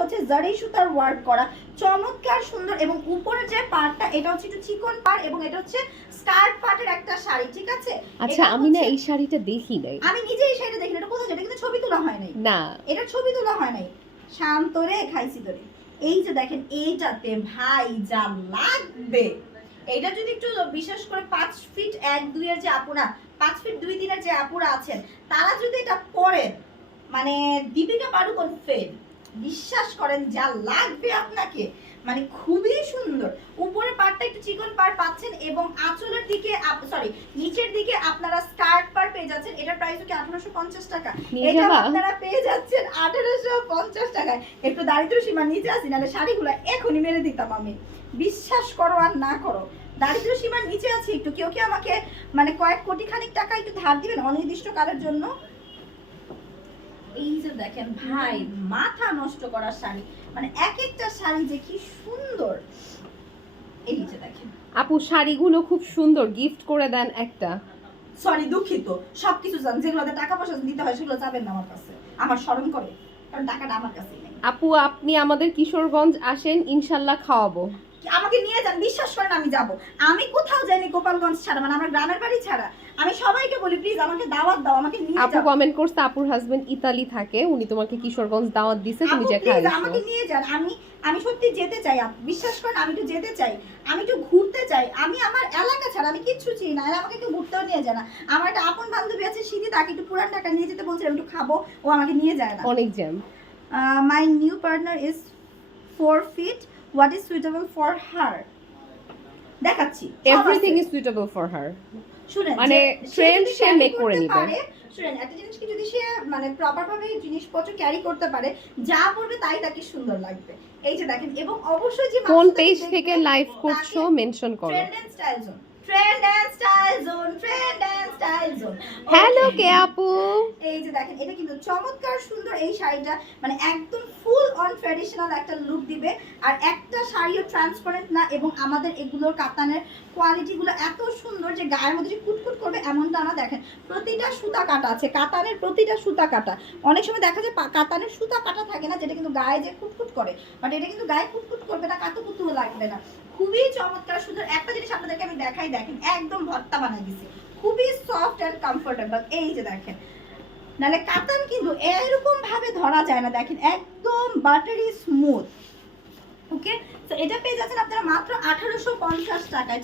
হচ্ছে জারি সুতার ওয়ার্ক করা। চমৎকার সুন্দর এবং উপরের যে পার্টটা এটা হচ্ছে একটু চিকন এবং এটা হচ্ছে স্কার্ট পার্টের একটা শাড়ি ঠিক আছে? আচ্ছা আমি না এই শাড়িটা দেখি নাই। আমি নিজেই এই শাড়িটা দেখি এটা কোথায় এটা কিন্তু ছবি তোলা হয় নাই। না। এটা ছবি তোলা হয় নাই। শান্ত রে খাইছি ধরে এই যে দেখেন এইটাতে ভাই যা লাগবে। এইটা যদি একটু বিশেষ করে পাঁচ ফিট এক দুইয়ের যে আপুরা পাঁচ ফিট দুই দিনের যে আপুরা আছেন তারা যদি এটা পরেন মানে দীপিকা পাড়ুকোন ফেল বিশ্বাস করেন যা লাগবে আপনাকে। মানে খুবই সুন্দর। উপরের পার্টটা একটু চিকন পার্ট পাচ্ছেন এবং আঁচলের দিকে সরি নিচের দিকে আপনারা স্কার্ট পার পেয়ে যাচ্ছেন। এটার প্রাইস হচ্ছে আঠারোশো পঞ্চাশ টাকা। এটা আপনারা পেয়ে যাচ্ছেন আঠারোশো পঞ্চাশ টাকায়। একটু দারিদ্র সীমা নিচে আসি নাহলে শাড়িগুলো এখনই মেরে দিতাম আমি। বিশ্বাস করো আর না করো। দারিদ্র সীমার নিচে আছি একটু কেউ কি আমাকে মানে কয়েক কোটি খানিক টাকা একটু ধার দিবেন অনির্দিষ্টকালের জন্য? এই যে দেখেন ভাই মাথা নষ্ট করার শাড়ি। মানে এক একটা শাড়ি যে কি সুন্দর। এই যে দেখেন। আপু শাড়িগুলো খুব সুন্দর গিফট করে দেন একটা। সরি দুঃখিত। সবকিছু জান যেগুলোতে টাকা পয়সা দিতে হয় সেগুলো যাবেন না আমার কাছে। আমার স্মরণ করে কারণ টাকাটা আমার নেই। আপু আপনি আমাদের কিশোরগঞ্জ আসেন ইনশাল্লাহ খাওয়াবো। আমাকে নিয়ে যান বিশ্বাস করেন আমি যাব। আমি কোথাও যাইনি গোপালগঞ্জ ছাড়া মানে আমার গ্রামের বাড়ি ছাড়া। আমি সবাইকে বলি প্লিজ আমাকে দাওয়াত দাও আমাকে নিয়ে আপু কমেন্ট করছে আপুর হাজবেন্ড ইতালি থাকে উনি তোমাকে কিশোরগঞ্জ দাওয়াত দিছে তুমি যে খাইছো আমাকে নিয়ে যান আমি আমি সত্যি যেতে চাই আপু। বিশ্বাস করেন আমি একটু যেতে চাই আমি একটু ঘুরতে চাই আমি আমার এলাকা ছাড়া আমি কিচ্ছু চিনি না আমাকে একটু ঘুরতেও নিয়ে যায় না। আমার একটা আপন বান্ধবী আছে সিঁড়ি তাকে একটু পুরান টাকা নিয়ে যেতে বলছিলাম একটু খাব ও আমাকে নিয়ে যায় না। অনেক jam my new partner is four feet what is suitable for her দেখাচ্ছি। Everything. Is suitable for her শুনেন মানে যে- সে make করে নিবে। শুনেন একটা জিনিসকে যদি সে মানে প্রপার ভাবে জিনিসপত্র ক্যারি করতে পারে যা পড়বে তাই তাকে সুন্দর লাগবে। এই যে দেখেন এবং অবশ্যই যে কোন পেজ থেকে লাইভ করছ মেনশন করো। Trend and style zone trend and style zone trend hello কে আপু? এই যে দেখেন এটা কিন্তু চমৎকার সুন্দর এই শাড়িটা। মানে একদম ফুল অন ট্র্যাডিশনাল একটা লুক দিবে। আর একটা শাড়িও ট্রান্সপারেন্ট না এবং আমাদের এগুলোর কাতানের কোয়ালিটিগুলো এত সুন্দর যে গায়ের মধ্যে যে কুটকুট করবে এমনটা না। দেখেন প্রতিটা সুতা কাটা আছে কাতানের প্রতিটা সুতা কাটা। অনেক সময় দেখা যায় কাতানের সুতা কাটা থাকে না যেটা কিন্তু গায়ে যে কুটকুট করে। বাট এটা কিন্তু গায়ে কুটকুট করবে না কাতুকুতু লাগবে না। খুবই চমৎকার সুন্দর। একটা জিনিস আপনাদেরকে আমি দেখাই দেখেন একদম ভর্তা বানাই দিছি। খুবই সফট অ্যান্ড কমফোর্টেবল এই যে দেখেন। নালে কাতান কিন্তু এরকম ভাবে ধরা যায় না, দেখেন, একদম বাটারি স্মুথ ওকে তো এটা পেয়ে যাচ্ছেন আপনারা মাত্র আঠারোশো পঞ্চাশ টাকায়।